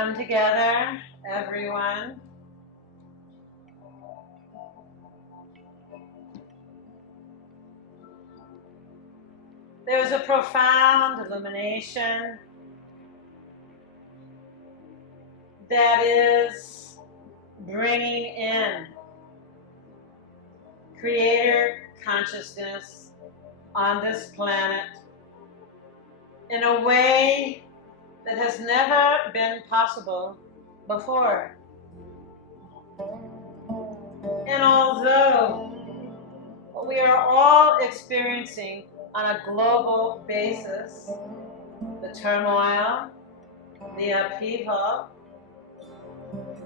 Come together, everyone. There's a profound illumination that is bringing in creator consciousness on this planet in a way that has never been possible before. And although what we are all experiencing on a global basis, the turmoil, the upheaval,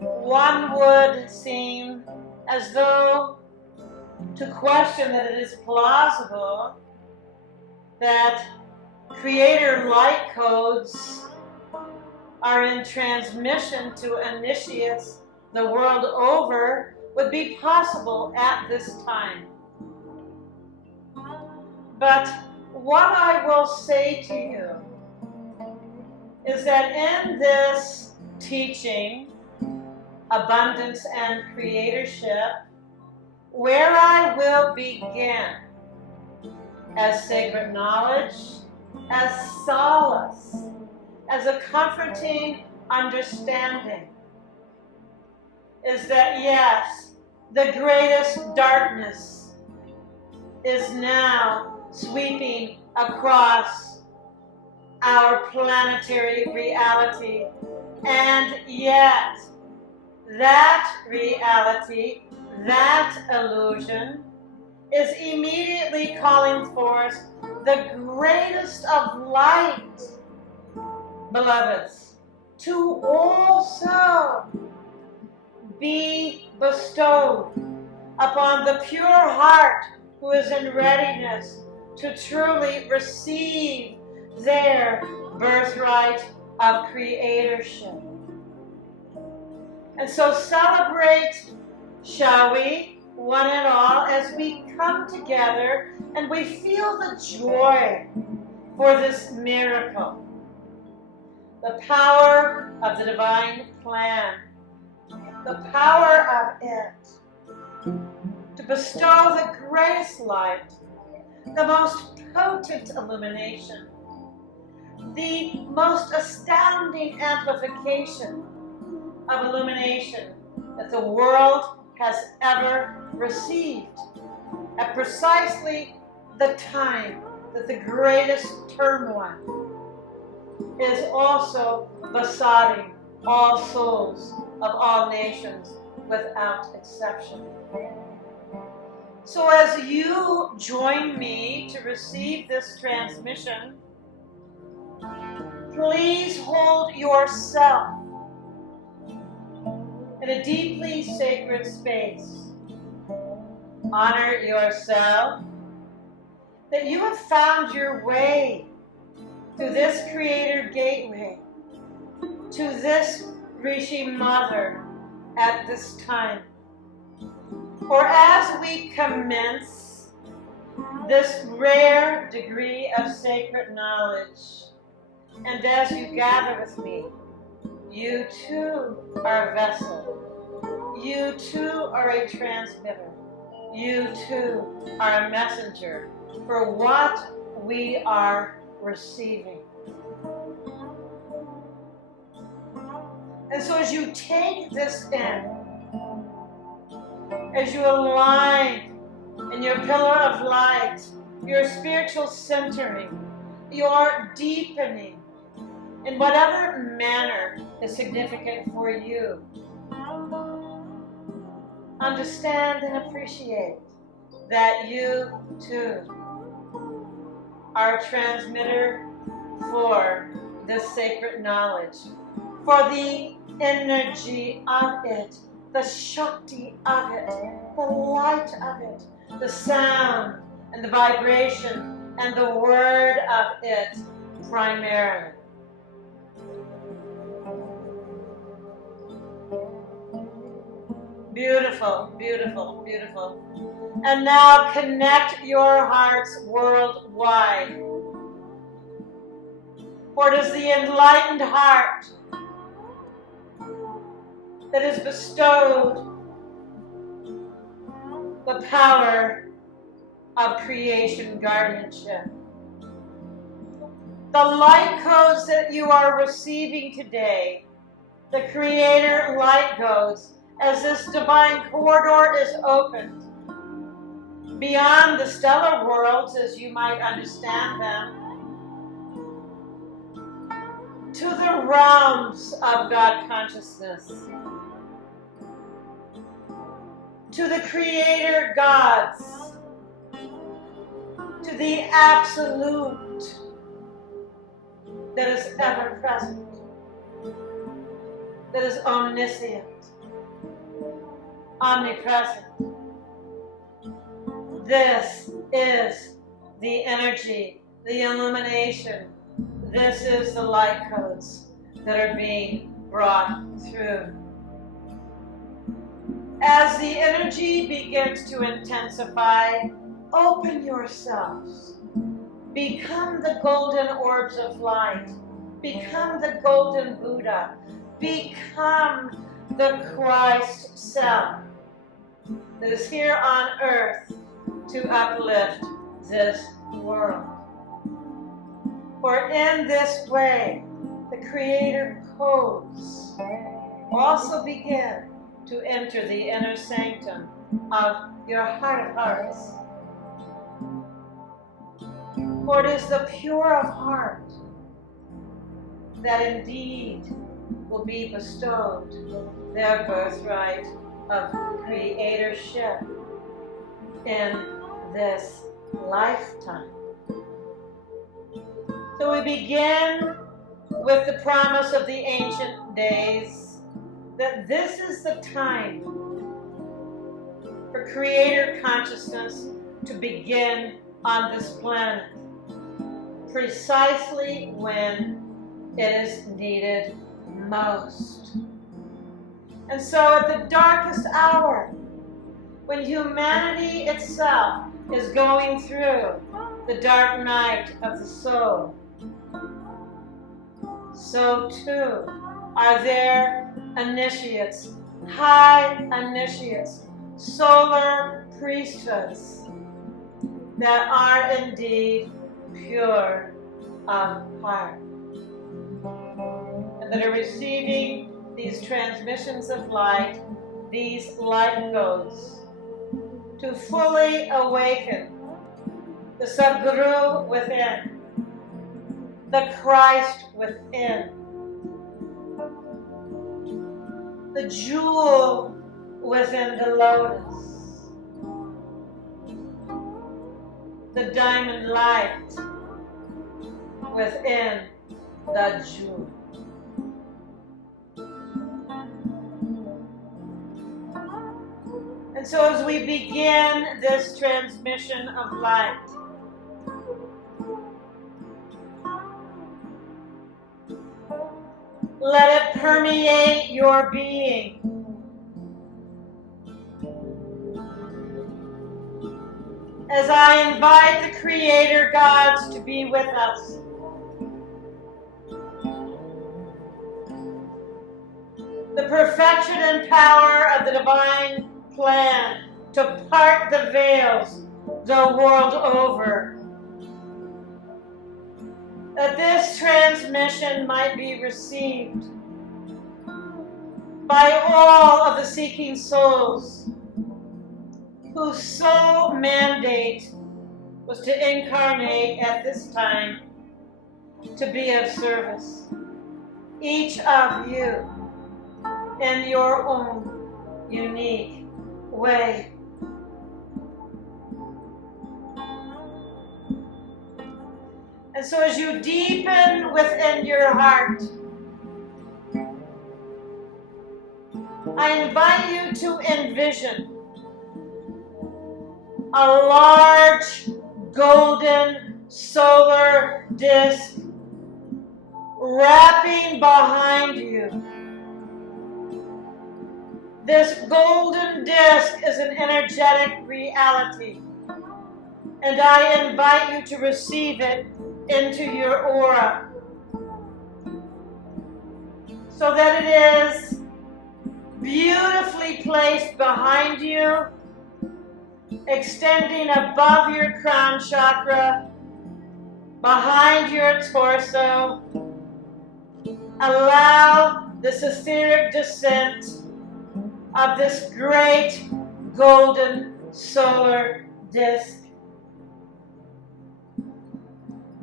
one would seem as though to question that it is plausible that creator light codes are in transmission to initiates the world over would be possible at this time. But what I will say to you is that in this teaching, abundance and creatorship, where I will begin as sacred knowledge, as solace, as a comforting understanding, is that yes, the greatest darkness is now sweeping across our planetary reality, and yet that reality, that illusion, is immediately calling forth the greatest of light, beloveds, to also be bestowed upon the pure heart who is in readiness to truly receive their birthright of creatorship. And so celebrate, shall we, one and all, as we come together and we feel the joy for this miracle. The power of the divine plan, the power of it, to bestow the greatest light, the most potent illumination, the most astounding amplification of illumination that the world has ever received at precisely the time that the greatest turmoil is also besotting all souls of all nations without exception. So as you join me to receive this transmission, please hold yourself in a deeply sacred space. Honor yourself that you have found your way through this creator gateway to this Rishi Mother at this time. For as we commence this rare degree of sacred knowledge, and as you gather with me, you too are a vessel. You too are a transmitter. You too are a messenger for what we are receiving. And so as you take this in, as you align in your pillar of light, your spiritual centering, your deepening, in whatever manner is significant for you, understand and appreciate that you too are a transmitter for this sacred knowledge, for the energy of it, the Shakti of it, the light of it, the sound and the vibration and the word of it primarily. Beautiful, beautiful, beautiful. And now connect your hearts worldwide. For it is the enlightened heart that is bestowed the power of creation guardianship. The light codes that you are receiving today, the creator light codes, as this divine corridor is opened beyond the stellar worlds as you might understand them, to the realms of God consciousness, to the creator gods, to the absolute that is ever present, that is omniscient, omnipresent. This is the energy, the illumination. This is the light codes that are being brought through. As the energy begins to intensify, open yourselves. Become the golden orbs of light. Become the golden Buddha. Become the Christ self that is here on earth to uplift this world. For in this way, the creator codes also begin to enter the inner sanctum of your heart of hearts. For it is the pure of heart that indeed will be bestowed their birthright of creatorship in this lifetime. So we begin with the promise of the ancient days that this is the time for creator consciousness to begin on this planet, precisely when it is needed most. And so at the darkest hour, when humanity itself is going through the dark night of the soul, so too are there initiates, high initiates, solar priesthoods that are indeed pure of heart, and that are receiving these transmissions of light, these light codes, to fully awaken the Sadguru within, the Christ within, the jewel within the lotus, the diamond light within the jewel. And so as we begin this transmission of light, let it permeate your being. As I invite the Creator Gods to be with us, the perfection and power of the divine plan to part the veils the world over, that this transmission might be received by all of the seeking souls whose sole mandate was to incarnate at this time to be of service. Each of you in your own unique way. And so as you deepen within your heart, I invite you to envision a large golden solar disk wrapping behind you. This golden disk is an energetic reality, and I invite you to receive it into your aura, so that it is beautifully placed behind you, extending above your crown chakra, behind your torso. Allow this etheric descent of this great golden solar disk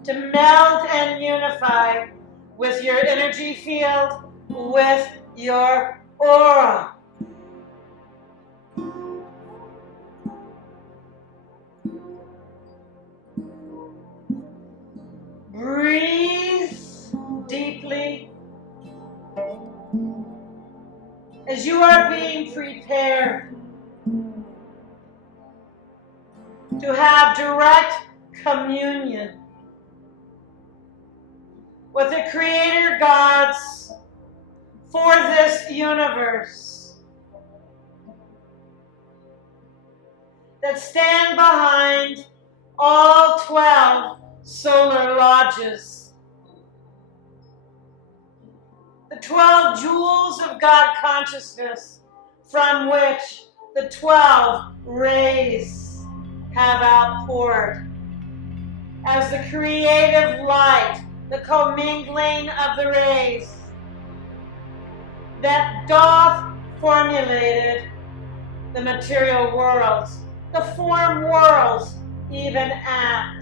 to meld and unify with your energy field, with your aura. Breathe deeply as you are being prepared to have direct communion with the creator gods for this universe that stand behind all 12 solar lodges. The 12 jewels of God consciousness from which the 12 rays have outpoured as the creative light, the commingling of the rays that doth formulated the material worlds, the form worlds, even at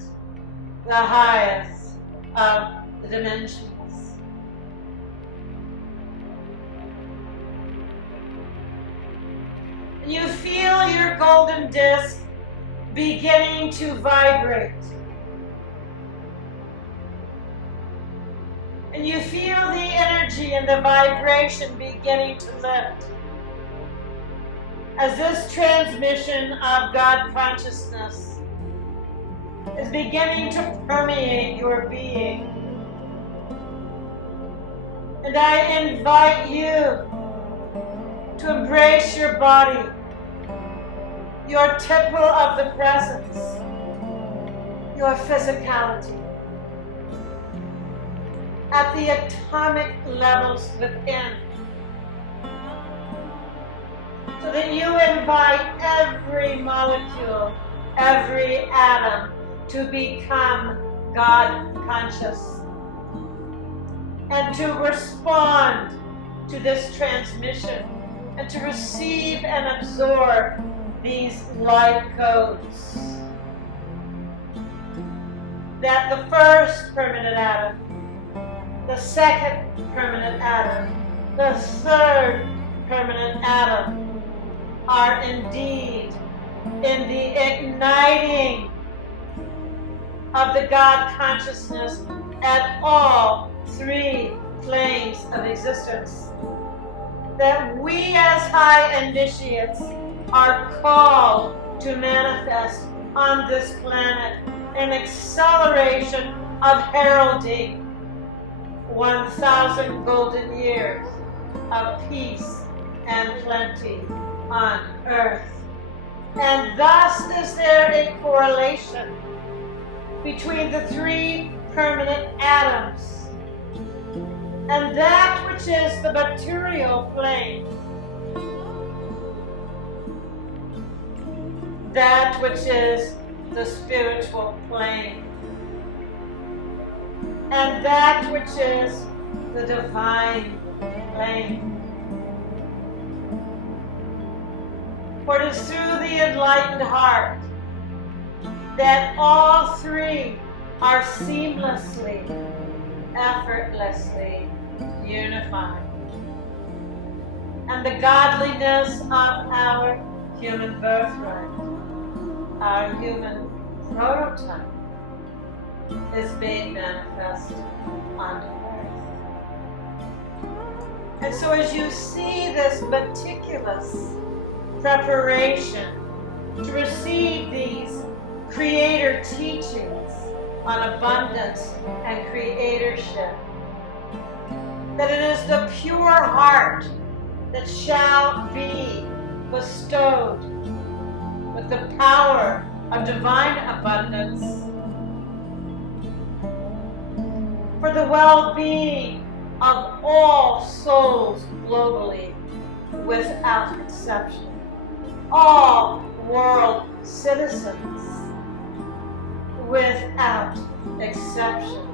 the highest of the dimensions. And you feel your golden disc beginning to vibrate. And you feel the energy and the vibration beginning to lift as this transmission of God consciousness is beginning to permeate your being. And I invite you to embrace your body, your temple of the presence, your physicality, at the atomic levels within, so that you invite every molecule, every atom to become God conscious and to respond to this transmission and to receive and absorb these light codes. That the first permanent atom, the second permanent atom, the third permanent atom are indeed in the igniting of the God consciousness at all three planes of existence. That we as high initiates are called to manifest on this planet an acceleration of heralding 1,000 golden years of peace and plenty on earth. And thus is there a correlation between the three permanent atoms and that which is the material plane, that which is the spiritual plane, and that which is the divine plane. For it is through the enlightened heart that all three are seamlessly, effortlessly unified. And the godliness of our human birthright, our human prototype, is being manifest on earth. And so as you see this meticulous preparation to receive these creator teachings on abundance and creatorship, that it is the pure heart that shall be bestowed with the power of divine abundance for the well-being of all souls globally without exception. All world citizens, without exception.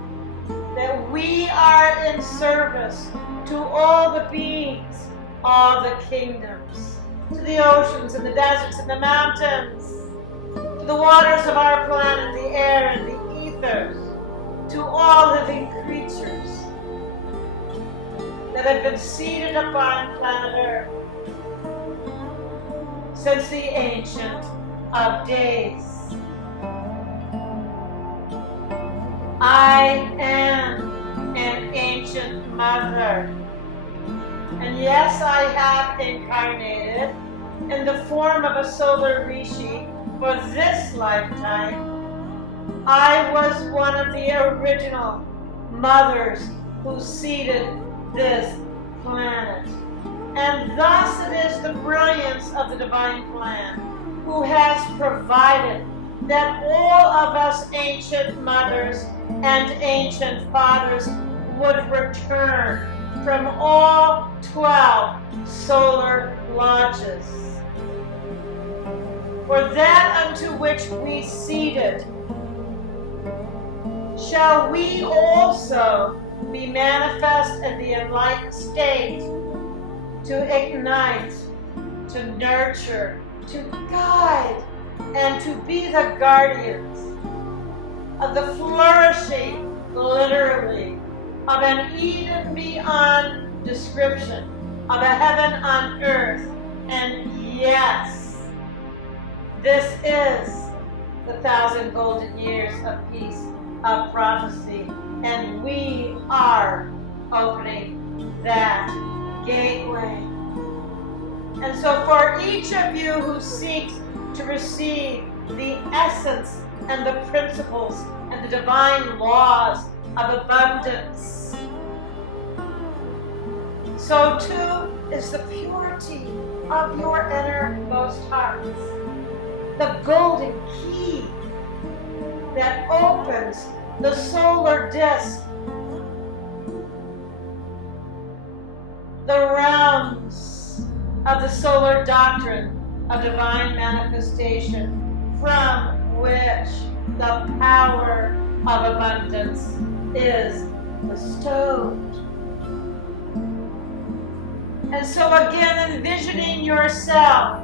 That we are in service to all the beings, all the kingdoms, to the oceans and the deserts and the mountains, to the waters of our planet, the air and the ethers, to all living creatures that have been seated upon planet Earth since the ancient of days. I am an ancient mother. And yes, I have incarnated in the form of a solar Rishi for this lifetime. I was one of the original mothers who seeded this planet. And thus it is the brilliance of the divine plan who has provided that all of us ancient mothers and ancient fathers would return from all 12 solar lodges. For that unto which we seeded, shall we also be manifest in the enlightened state to ignite, to nurture, to guide, and to be the guardians of the flourishing, literally, of an Eden beyond description, of a heaven on earth. And yes, this is the 1,000 golden years of peace, of prophecy, and we are opening that gateway. And so for each of you who seeks to receive the essence and the principles and the divine laws of abundance, so too is the purity of your innermost hearts, the golden key that opens the solar disk, the realms of the solar doctrine of divine manifestation, from which the power of abundance is bestowed. And so again, envisioning yourself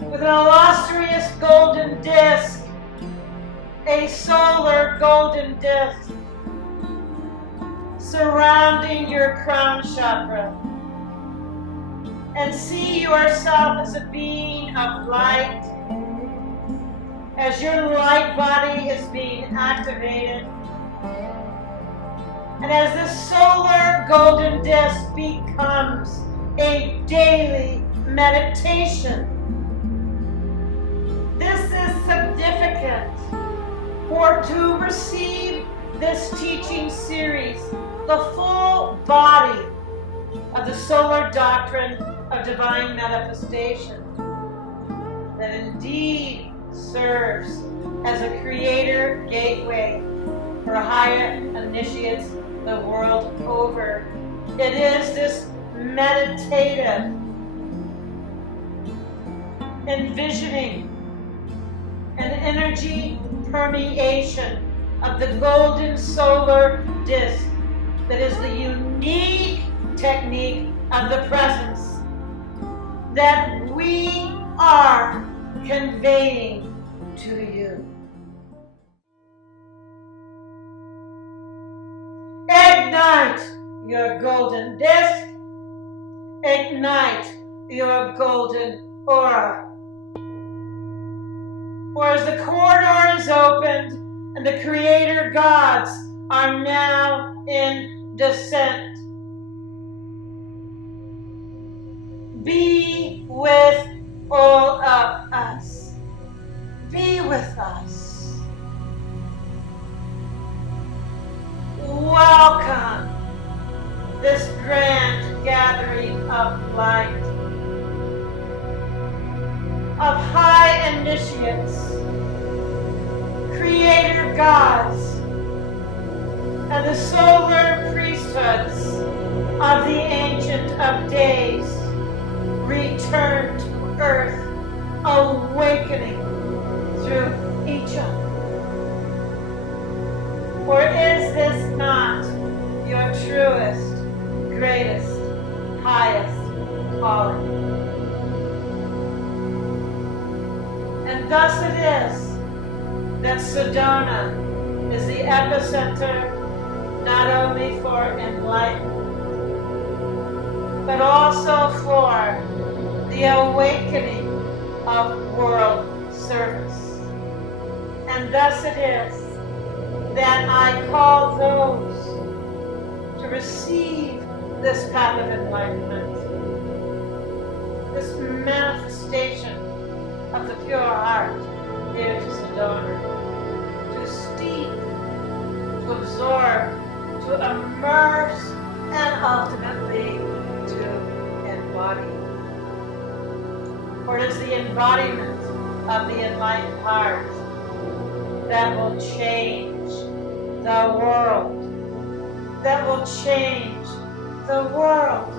with an illustrious golden disc, a solar golden disc, surrounding your crown chakra, and see yourself as a being of light, as your light body is being activated, and as this solar golden disc becomes a daily meditation. This is significant, for to receive this teaching series, the full body of the solar doctrine of divine manifestation, that indeed serves as a creator gateway for higher initiates the world over. It is this meditative envisioning an energy permeation of the golden solar disk that is the unique technique of the presence that we are conveying to you. Ignite your golden disc. Ignite your golden aura. For as the corridor is opened and the creator gods are now in descent, be with all of us. Be with us. Welcome this grand gathering of light, of high initiates, creator gods, and the solar priesthoods of the ancient of Days return to earth, awakening through each other? Or is this not your truest, greatest, highest calling? And thus it is that Sedona is the epicenter not only for enlightenment, but also for the awakening of world service. And thus it is that I call those to receive this path of enlightenment, this manifestation of the pure heart here to Sedona, to steep, to absorb, to immerse, and ultimately to embody. For it is the embodiment of the enlightened heart that will change the world. That will change the world.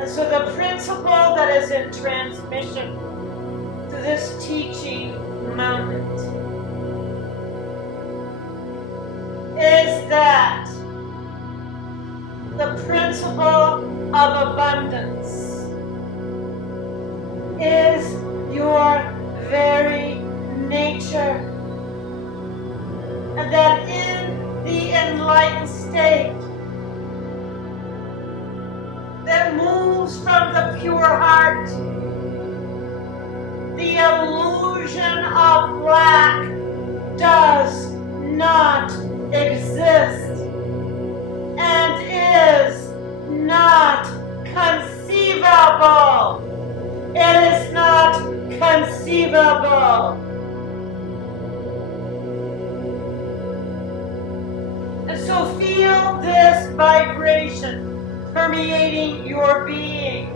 And so the principle that is in transmission to this teaching moment is that the principle of abundance is your very nature, and that in the enlightened state that moves from the pure heart, the illusion of lack does not exist and is not conceivable. It is not conceivable. And so feel this vibration permeating your being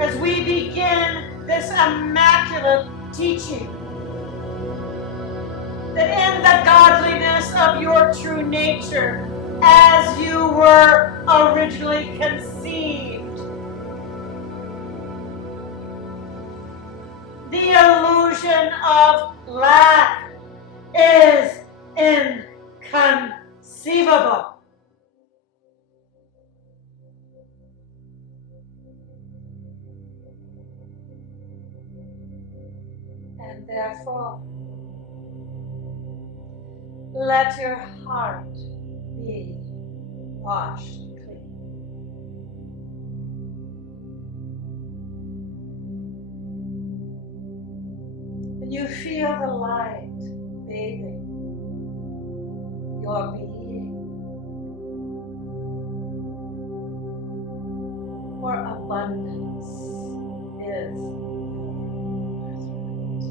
as we begin this immaculate teaching, that in the godliness of your true nature as you were originally conceived, the illusion of lack is inconceivable. And therefore, let your heart be washed clean. And you feel the light bathing your being. For abundance is your birthright.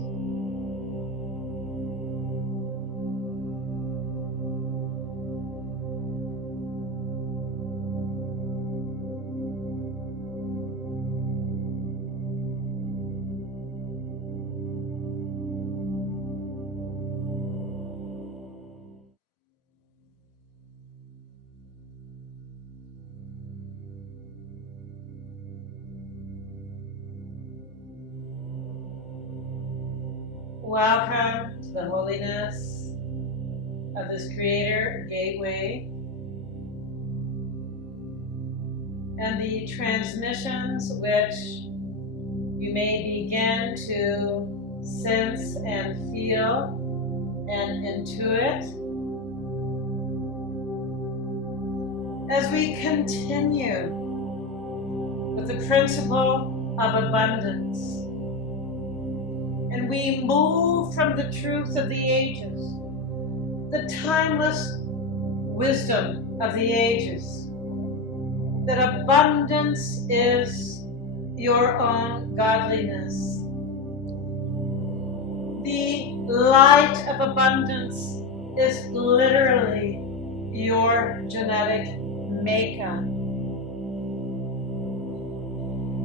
Welcome to the holiness of this Creator Gateway and the transmissions which you may begin to sense and feel and intuit as we continue with the principle of abundance. And we move from the truth of the ages, the timeless wisdom of the ages, that abundance is your own godliness. The light of abundance is literally your genetic makeup.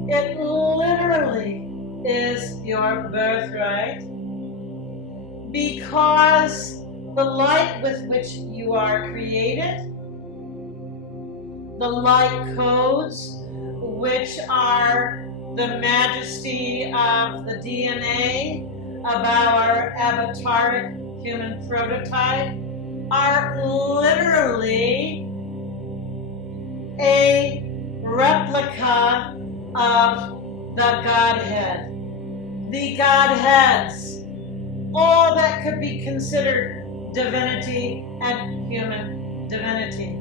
It literally is your birthright, because the light with which you are created the light codes, which are the majesty of the DNA of our avataric human prototype, are literally a replica of the Godhead. The Godheads, all that could be considered divinity and human divinity.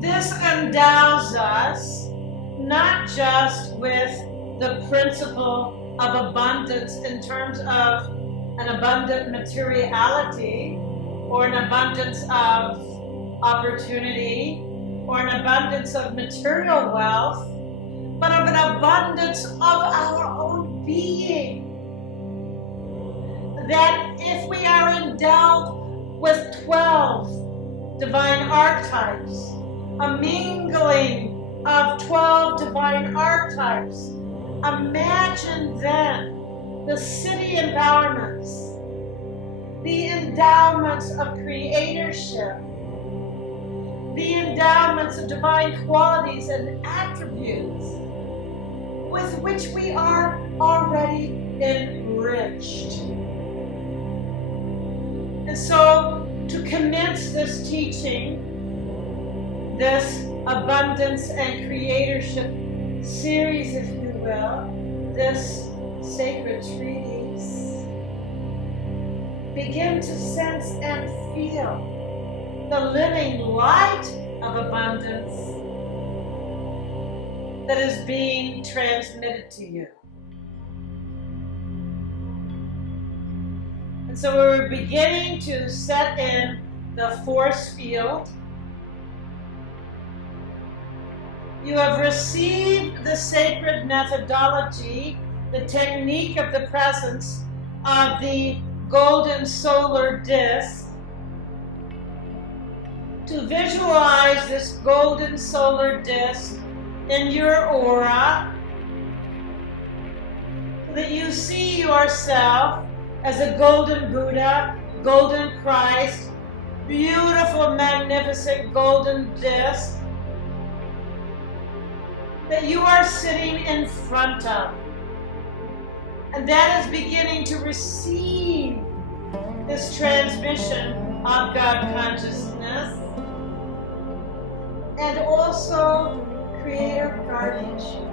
This endows us not just with the principle of abundance in terms of an abundant materiality or an abundance of opportunity or an abundance of material wealth, but of an abundance of our own being. That if we are endowed with 12 divine archetypes, a mingling of 12 divine archetypes, imagine then the city empowerments, the endowments of creatorship, the endowments of divine qualities and attributes with which we are already enriched. And so, to commence this teaching, this abundance and creatorship series, if you will, this sacred treatise, begin to sense and feel the living light of abundance that is being transmitted to you. And so we're beginning to set in the force field. You have received the sacred methodology, the technique of the presence of the golden solar disk, to visualize this golden solar disk in your aura, so that you see yourself as a golden Buddha, golden Christ, beautiful, magnificent golden disk that you are sitting in front of. And that is beginning to receive this transmission of God consciousness and also creator guardianship.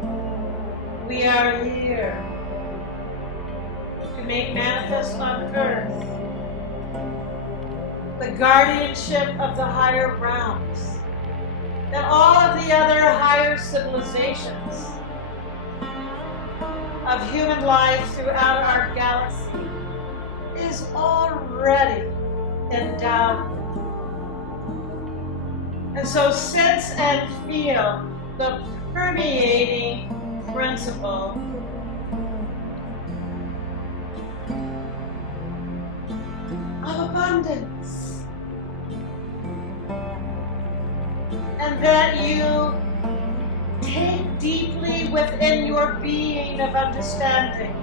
We are here to make manifest on earth the guardianship of the higher realms, that all of the other higher civilizations of human life throughout our galaxy is already endowed with. And so sense and feel the permeating principle of abundance, and that you take deeply within your being of understanding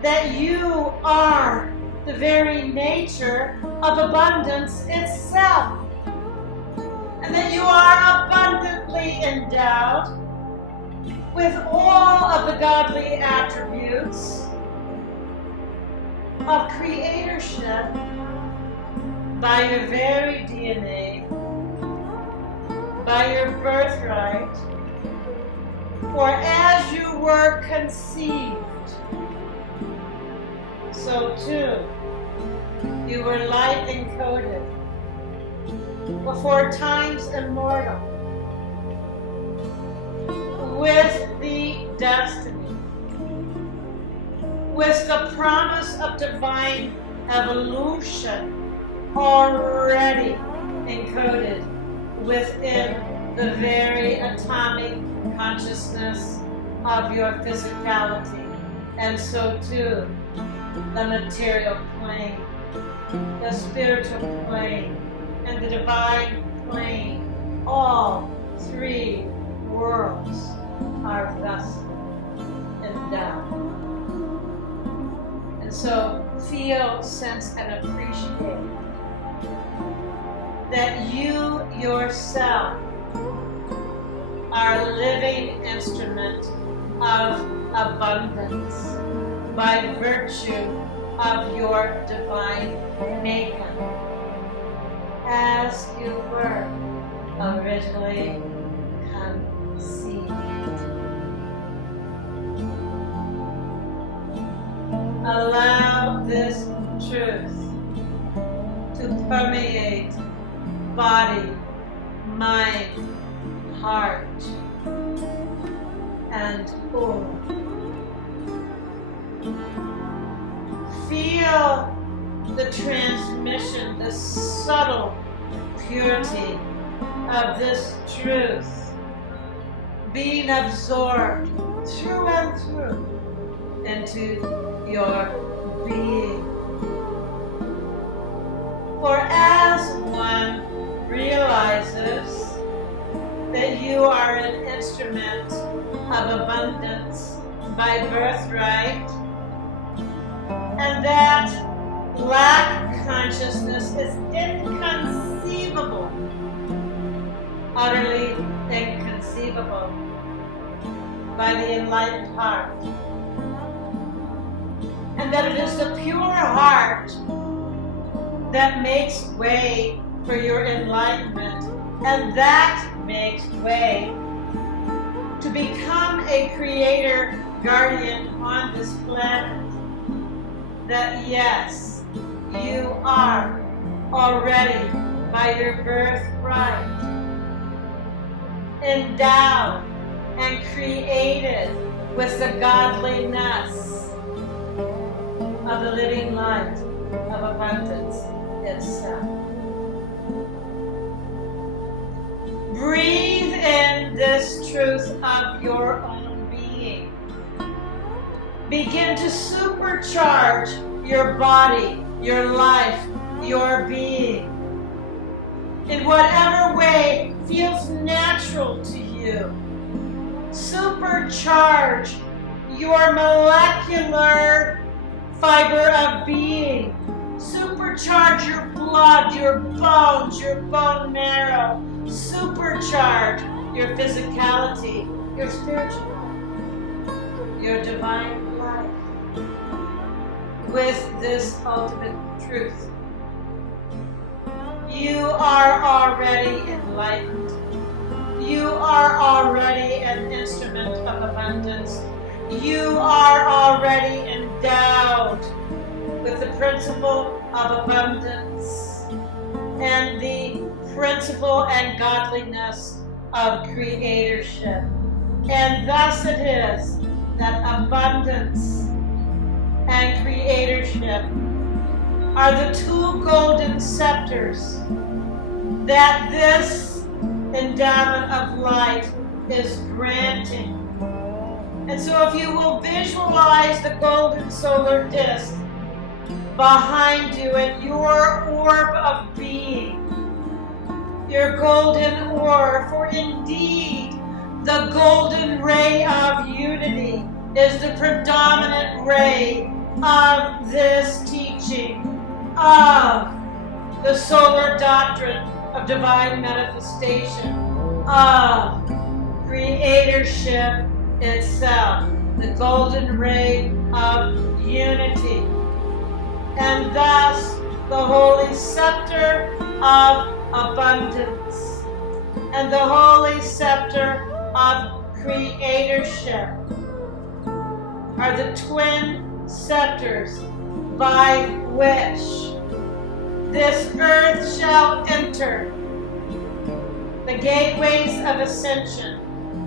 that you are the very nature of abundance itself, and that you are abundantly endowed with all of the godly attributes of creatorship by your very DNA, by your birthright, for as you were conceived, so too you were light encoded before times immortal with the destiny, with the promise of divine evolution already encoded within the very atomic consciousness of your physicality, and so too the material plane, the spiritual plane, and the divine plane. All three worlds are thus endowed. And so feel, sense, and appreciate that you yourself are a living instrument of abundance by virtue of your divine makeup, as you were originally conceived. Allow this truth to permeate body, mind, heart, and aura. Feel the transmission, the subtle purity of this truth being absorbed through and through into your being. For as one realizes that you are an instrument of abundance by birthright, and that lack consciousness is inconceivable, utterly inconceivable by the enlightened heart, and that it is the pure heart that makes way for your enlightenment, and that makes way to become a creator guardian on this planet, that yes, you are already by your birthright endowed and created with the godliness of the living light of abundance itself. Breathe in this truth of your own being. Begin to supercharge your body, your life, your being in whatever way feels natural to you. Supercharge your molecular fiber of being. Supercharge your blood, your bones, your bone marrow. Supercharge your physicality, your spiritual life, your divine life with this ultimate truth. You are already enlightened. You are already an instrument of abundance. You are already endowed with the principle of abundance and the principle and godliness of creatorship. And thus it is that abundance and creatorship are the two golden scepters that this endowment of light is granting. And so if you will visualize the golden solar disk behind you and your orb of being, your golden orb, for indeed the golden ray of unity is the predominant ray of this teaching of the solar doctrine of divine manifestation, of creatorship itself, the golden ray of unity, and thus the holy scepter of abundance and the holy scepter of creatorship are the twin scepters by which this earth shall enter the gateways of ascension,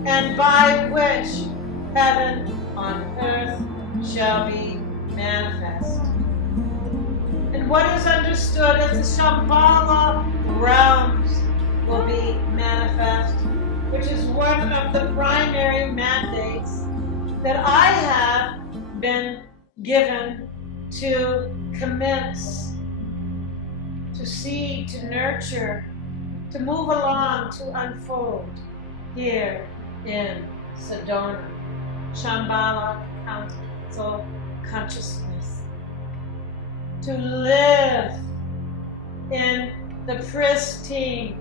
and by which heaven on earth shall be manifest. And what is understood as the Shambhala realms will be manifest, which is one of the primary mandates that I have been given to commence, to see, to nurture, to move along, to unfold here in Sedona, Shambhala Council Consciousness. To live in the pristine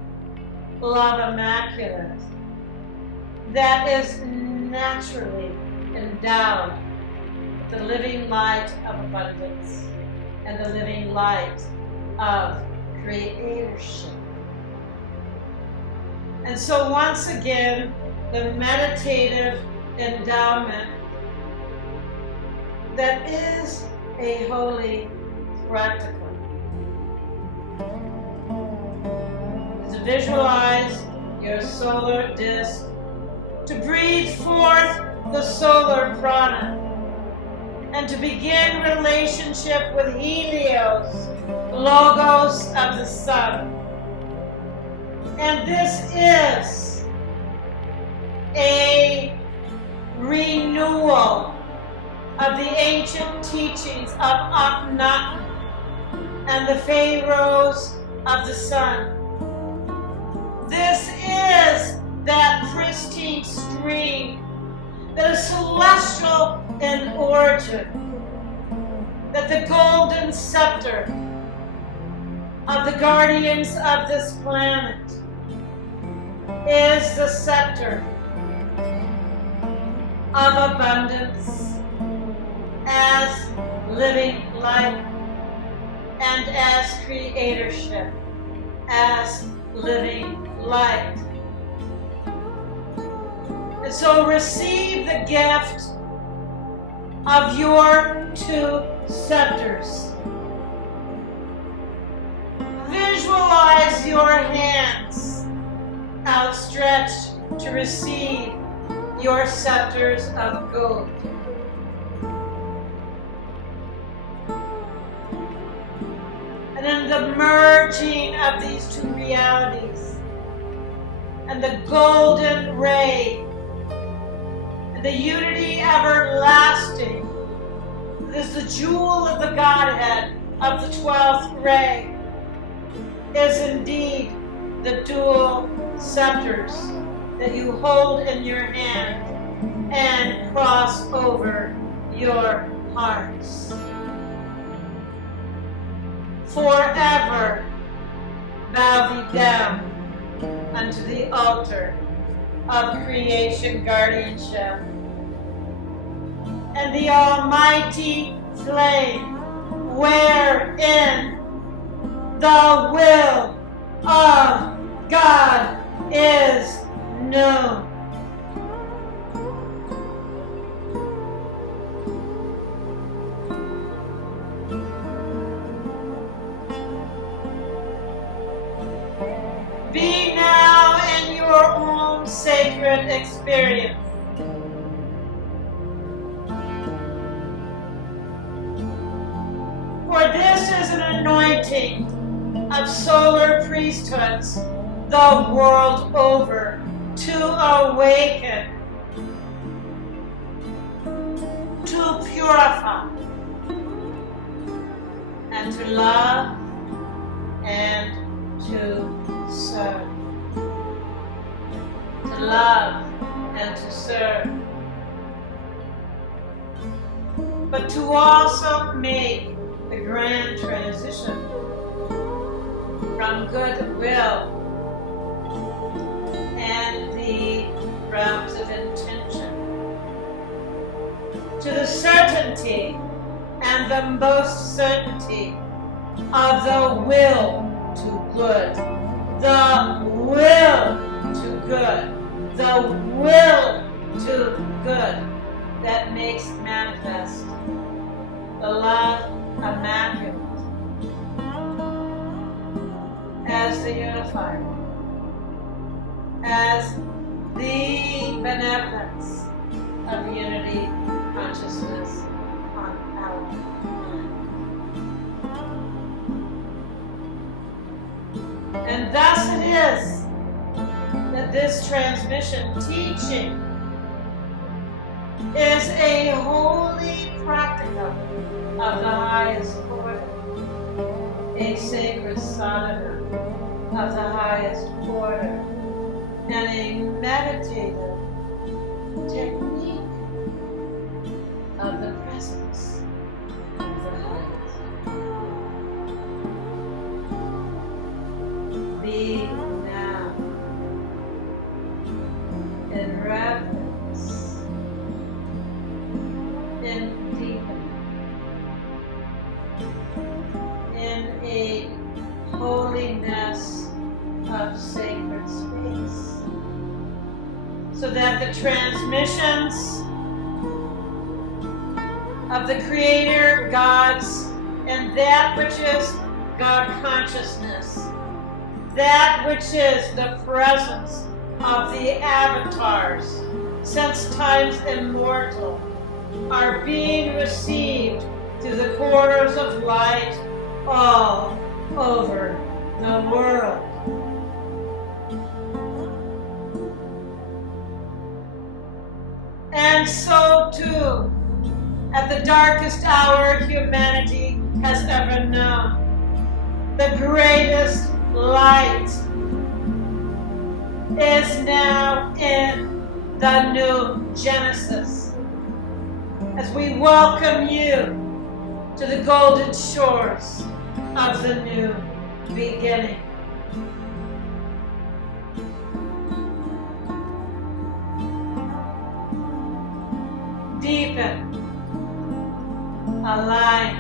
love immaculate that is naturally endowed with the living light of abundance and the living light of creatorship. And so once again, the meditative endowment that is a holy practical. To visualize your solar disk, to breathe forth the solar prana, and to begin relationship with Helios, logos of the sun. And this is a renewal of the ancient teachings of Akhenaten and the pharaohs of the sun. This is that pristine stream that is celestial in origin, that the golden scepter of the guardians of this planet is the scepter of abundance as living light and as creatorship as living light. And so receive the gift of your two scepters. Visualize your hands outstretched to receive your scepters of gold. And in the merging of these two realities, and the golden ray, and the unity everlasting, is the jewel of the Godhead of the 12th ray, is indeed the dual scepters that you hold in your hand and cross over your hearts. Forever bow thee down unto the altar of creation guardianship, and the almighty flame wherein the will of God is known. Be now in your own sacred experience. For this is an anointing of solar priesthoods the world over to awaken, to purify, and to love and to serve. To love and to serve. But to also make the grand transition from goodwill and the realms of intention to the certainty and the most certainty of the will to good, the will to good, the will to good that makes manifest the love immaculate as the unifier, as the benevolence of unity consciousness on our planet. And thus it is that this transmission teaching is a holy practicum of the highest order, a sacred sadhana of the highest order, and a meditative technique of the presence of the highest. of sacred space, so that the transmissions of the Creator, Gods, and that which is God consciousness, that which is the presence of the avatars, since time's immortal, are being received through the corridors of light all over the world. And so too, at the darkest hour humanity has ever known, the greatest light is now in the new Genesis, as we welcome you to the golden shores of the new beginning. Deepen, align,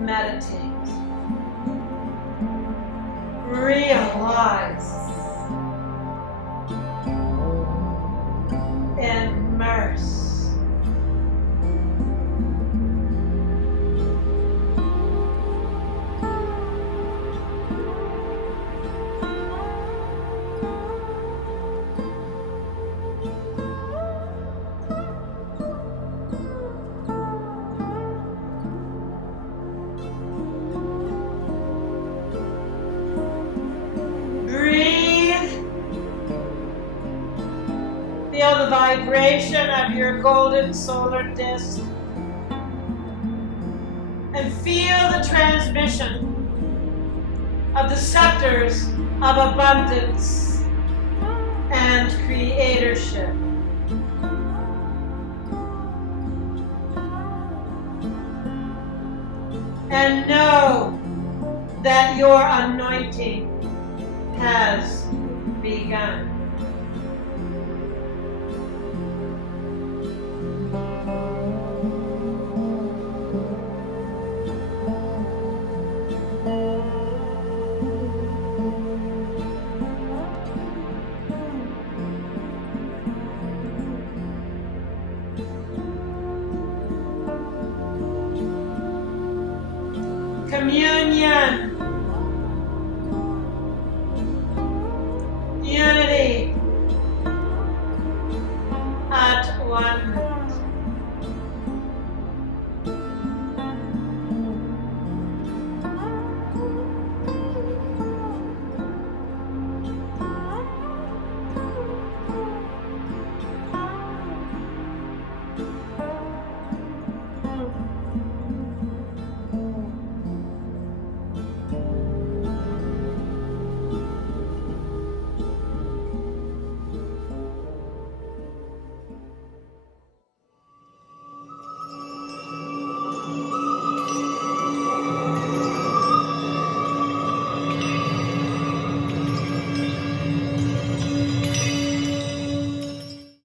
meditate, realize, immerse. Feel the vibration of your golden solar disk, and feel the transmission of the scepters of abundance and creatorship. And know that your anointing has begun.